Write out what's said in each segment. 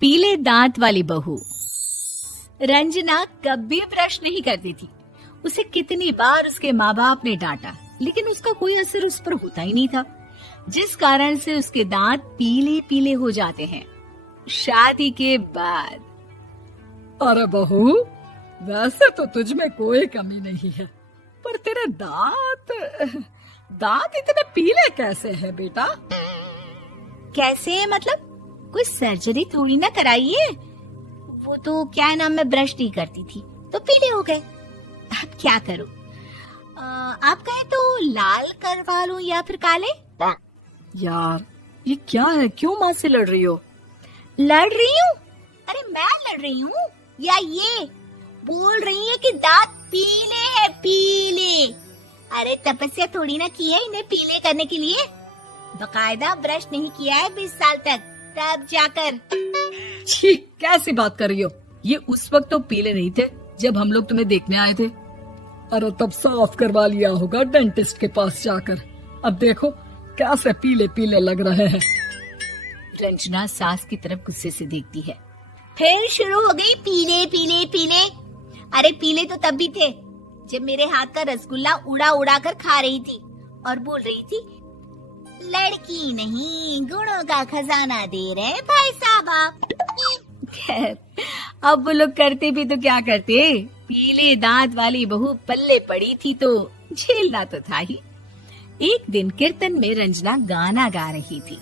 पीले दांत वाली बहू। रंजना कभी ब्रश नहीं करती थी। उसे कितनी बार उसके माँ बाप ने डांटा, लेकिन उसका कोई असर उस पर होता ही नहीं था, जिस कारण से उसके दांत पीले पीले हो जाते हैं। शादी के बाद अरे बहू, वैसे तो तुझ में कोई कमी नहीं है, पर तेरे दांत इतने पीले कैसे हैं बेटा? कैसे मतलब? कोई सर्जरी थोड़ी ना कराइए। वो तो क्या नाम, मैं ब्रश नहीं करती थी तो पीले हो गए। अब क्या करूं? आप कहें तो लाल करवा लूं या फिर काले? यार ये क्या है, क्यों माँ से लड़ रही हो? लड़ रही हूँ? अरे मैं लड़ रही हूँ या ये बोल रही है कि दांत पीले हैं, पीले। अरे तपस्या थोड़ी ना की है इन्हें पीले करने के लिए। बकायदा ब्रश नहीं किया है 20 साल तक, तब जाकर। छी, कैसी बात कर रही हो? ये उस वक्त तो पीले नहीं थे जब हम लोग तुम्हें देखने आए थे। अरे तब साफ करवा लिया होगा डेंटिस्ट के पास जाकर। अब देखो कैसे पीले पीले लग रहे हैं। रंजना सास की तरफ गुस्से से देखती है। फिर शुरू हो गई पीले पीले पीले। अरे पीले तो तब भी थे जब मेरे हाथ का रसगुल्ला उड़ा उड़ा कर खा रही थी और बोल रही थी, लड़की नहीं गुणों का खजाना दे रहे भाई साहब आप। खैर, अब वो लोग करते भी तो क्या करते, पीले दांत वाली बहू पल्ले पड़ी थी तो झेलना तो था ही। एक दिन कीर्तन में रंजना गाना गा रही थी।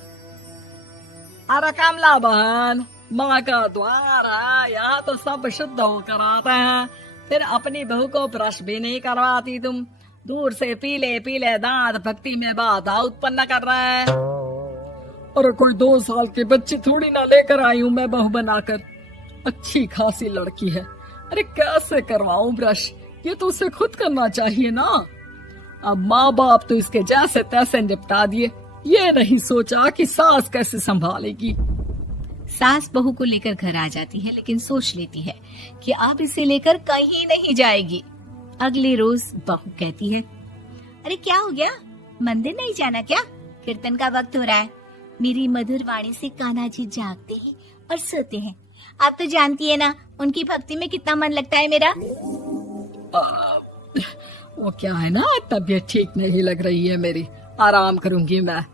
अरे कमला बहन, माँ का द्वार है, यहाँ तो सब शुद्ध होकर आते हैं, फिर अपनी बहू को ब्रश भी नहीं करवाती तुम। दूर से पीले पीले दांत भक्ति में बाधा उत्पन्न कर रहे हैं। अरे कोई 2 साल के बच्चे थोड़ी ना लेकर आई हूँ मैं बहू बनाकर। अच्छी खासी लड़की है, अरे कैसे करवाऊं ब्रश? ये तो उसे खुद करना चाहिए ना। अब माँ बाप तो इसके जैसे तैसे निपटा दिए, ये नहीं सोचा कि सास कैसे संभालेगी। सास बहू को लेकर घर आ जाती है, लेकिन सोच लेती है कि अब इसे लेकर कहीं नहीं जाएगी। अगले रोज बहू कहती है, अरे क्या हो गया, मंदिर नहीं जाना क्या? कीर्तन का वक्त हो रहा है। मेरी मधुर वाणी से कान्हा जी जागते हैं और सोते हैं। आप तो जानती है ना उनकी भक्ति में कितना मन लगता है मेरा। वो क्या है ना, तबीयत ठीक नहीं लग रही है मेरी, आराम करूंगी मैं।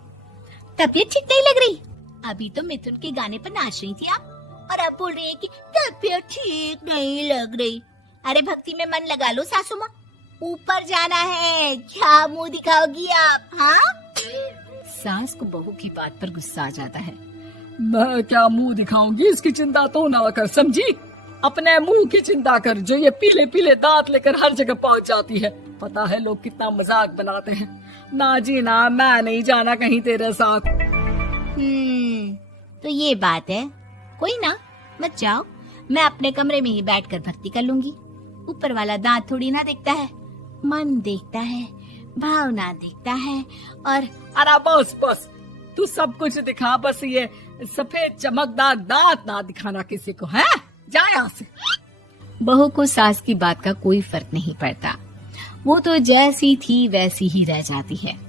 तबीयत ठीक नहीं लग रही? अभी तो मिथुन के गाने पर नाच रही थी आप, और अब बोल रही है कि तबीयत ठीक नहीं लग रही। अरे भक्ति में मन लगा लो सासू माँ, ऊपर जाना है, क्या मुंह दिखाओगी आप? हाँ? सास को बहू की बात पर गुस्सा आ जाता है। मैं क्या मुंह दिखाऊंगी, इसकी चिंता तो ना कर, समझी? अपने मुंह की चिंता कर, जो ये पीले पीले दांत लेकर हर जगह पहुंच जाती है। पता है लोग कितना मजाक बनाते हैं। ना जी ना, मैं नहीं जाना कहीं तेरे साथ। तो ये बात है, कोई ना, मत जाओ, मैं अपने कमरे में ही बैठकर भक्ति कर लूंगी। ऊपर वाला दांत थोड़ी ना देखता है, मन देखता है, भावना देखता है। और अरे बस बस, तू सब कुछ दिखा, बस ये सफेद चमकदार दांत ना दिखाना किसी को, है? जा यहाँ से। बहू को सास की बात का कोई फर्क नहीं पड़ता, वो तो जैसी थी वैसी ही रह जाती है।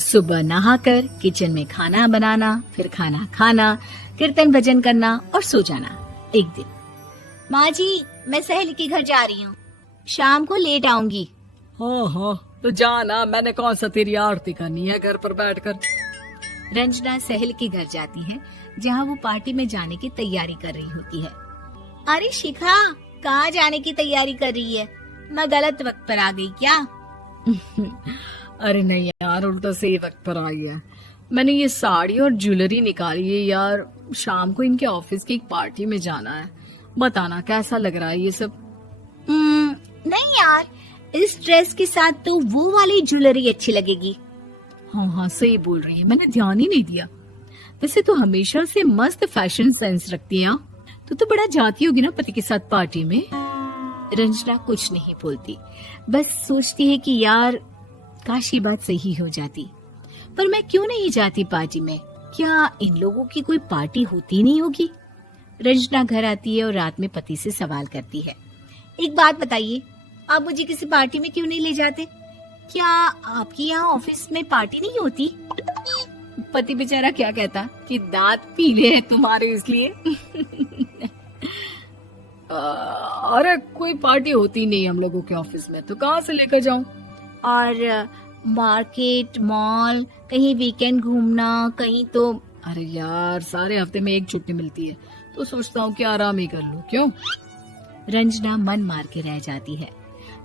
सुबह नहाकर किचन में खाना बनाना, फिर खाना खाना, कीर्तन भजन करना और सो जाना। एक दिन, माँ जी मैं सहेली के घर जा रही हूँ, शाम को लेट आऊंगी। हाँ हाँ तो जाना, मैंने कौन सा तेरी आरती करनी है घर पर बैठकर। रंजना सहेली के घर जाती है, जहाँ वो पार्टी में जाने की तैयारी कर रही होती है। अरे शिखा, कहाँ जाने की तैयारी कर रही है? मैं गलत वक्त पर आ गई क्या? अरे नहीं यार, उल्टा सही वक्त पर आई है। मैंने ये साड़ी और ज्वेलरी निकाली है यार, शाम को इनके ऑफिस की एक पार्टी में जाना है। बताना कैसा लग रहा है ये सब? नहीं यार, इस ड्रेस के साथ तो वो वाली ज्वेलरी अच्छी लगेगी। हाँ हाँ सही बोल रही है, मैंने ध्यान ही नहीं दिया। वैसे तो हमेशा से मस्त फैशन सेंस रखती है। तो बड़ा जाती होगी ना पति के साथ पार्टी में। रंजना कुछ नहीं बोलती, बस सोचती है कि यार काश ये बात सही हो जाती, पर मैं क्यों नहीं जाती पार्टी में? क्या इन लोगों की कोई पार्टी होती नहीं होगी? रंजना घर आती है और रात में पति से सवाल करती है, एक बात बताइए, आप मुझे किसी पार्टी में क्यों नहीं ले जाते? क्या आपकी यहाँ ऑफिस में पार्टी नहीं होती? पति बेचारा क्या कहता कि दांत पीले हैं तुम्हारे इसलिए। अरे कोई पार्टी होती नहीं हम लोगों के ऑफिस में, तो कहाँ से लेकर जाऊं? और मार्केट, मॉल, कहीं वीकेंड घूमना, कहीं तो। अरे यार, सारे हफ्ते में एक छुट्टी मिलती है, तो सोचता हूँ कि आराम ही कर लूं। क्यों? रंजना मन मार के रह जाती है।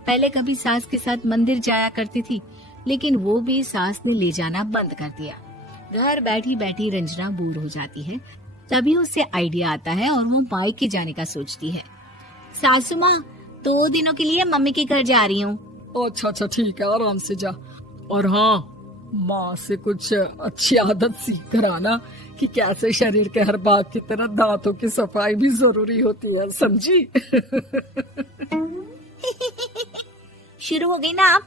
पहले कभी सास के साथ मंदिर जाया करती थी, लेकिन वो भी सास ने ले जाना बंद कर दिया। घर बैठी बैठी रंजना बोर हो जाती है। तभी उसे आइडिया आता है और वो मायके जाने का सोचती है। सासू माँ, 2 दिनों के लिए मम्मी के घर जा रही हूँ। अच्छा ठीक है, आराम से जा। और हाँ, माँ से कुछ अच्छी आदत सीख कर आना कि कैसे शरीर के हर भाग की तरह दांतों की सफाई भी जरूरी होती है, समझी? शुरू हो गई ना आप।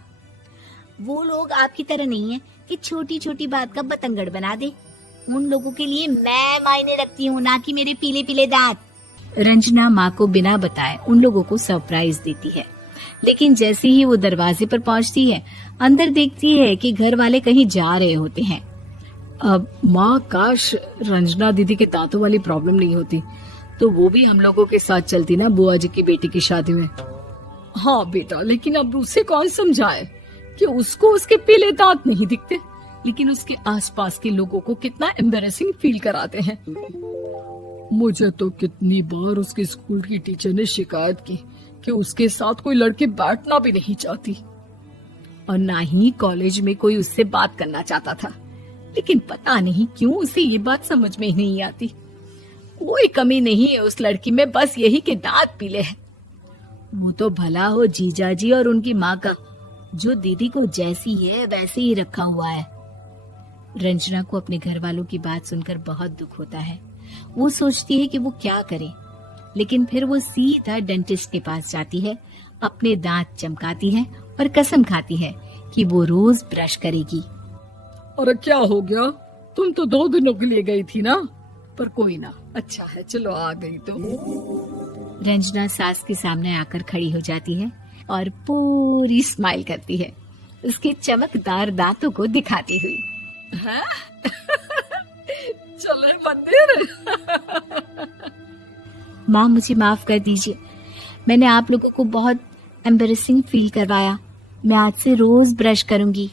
वो लोग आपकी तरह नहीं है कि छोटी छोटी बात का बतंगड़ बना दे। उन लोगों के लिए मैं मायने रखती हूँ, ना कि मेरे पीले पीले दांत। रंजना माँ को बिना बताए उन लोगों को सरप्राइज देती है, लेकिन जैसे ही वो दरवाजे पर पहुँचती है, अंदर देखती है कि घर वाले कहीं जा रहे होते हैं। अब माँ, काश रंजना दीदी के दांतों वाली प्रॉब्लम नहीं होती, तो वो भी हम लोगों के साथ चलती ना बुआ जी की बेटी की शादी में। हाँ बेटा, लेकिन अब उसे कौन समझाए कि उसको उसके पीले दांत नहीं दिखते, लेकिन उसके आसपास के लोगों को कितना एम्बैरेसिंग फील कराते हैं। मुझे तो कितनी बार उसके स्कूल की टीचर ने शिकायत की कि उसके साथ कोई लड़की बैठना भी नहीं चाहती, और ना ही कॉलेज में कोई उससे बात करना चाहता था। लेकिन पता नहीं क्यों उसे ये बात समझ में ही नहीं आती। कोई कमी नहीं है उस लड़की में, बस यही कि दांत पीले हैं। वो तो भला हो जीजा जी और उनकी माँ का, जो दीदी को जैसी है वैसे ही रखा हुआ है। रंजना को अपने घर वालों की बात सुनकर बहुत दुख होता है। वो सोचती है कि वो क्या करे, लेकिन फिर वो सीधा डेंटिस्ट के पास जाती है, अपने दांत चमकाती है और कसम खाती है कि वो रोज ब्रश करेगी। अरे क्या हो गया? तुम तो 2 दिनों के लिए गई थी ना, पर कोई ना, अच्छा है, चलो आ गई तो। रंजना सास के सामने आकर खड़ी हो जाती है और पूरी स्माइल करती है, उसके चमकदार दांतों को दिखाती हुई। हैं? चले मंदिर। माँ, मुझे माफ कर दीजिए, मैंने आप लोगों को बहुत एम्बैरेसिंग फील करवाया। मैं आज से रोज ब्रश करूंगी।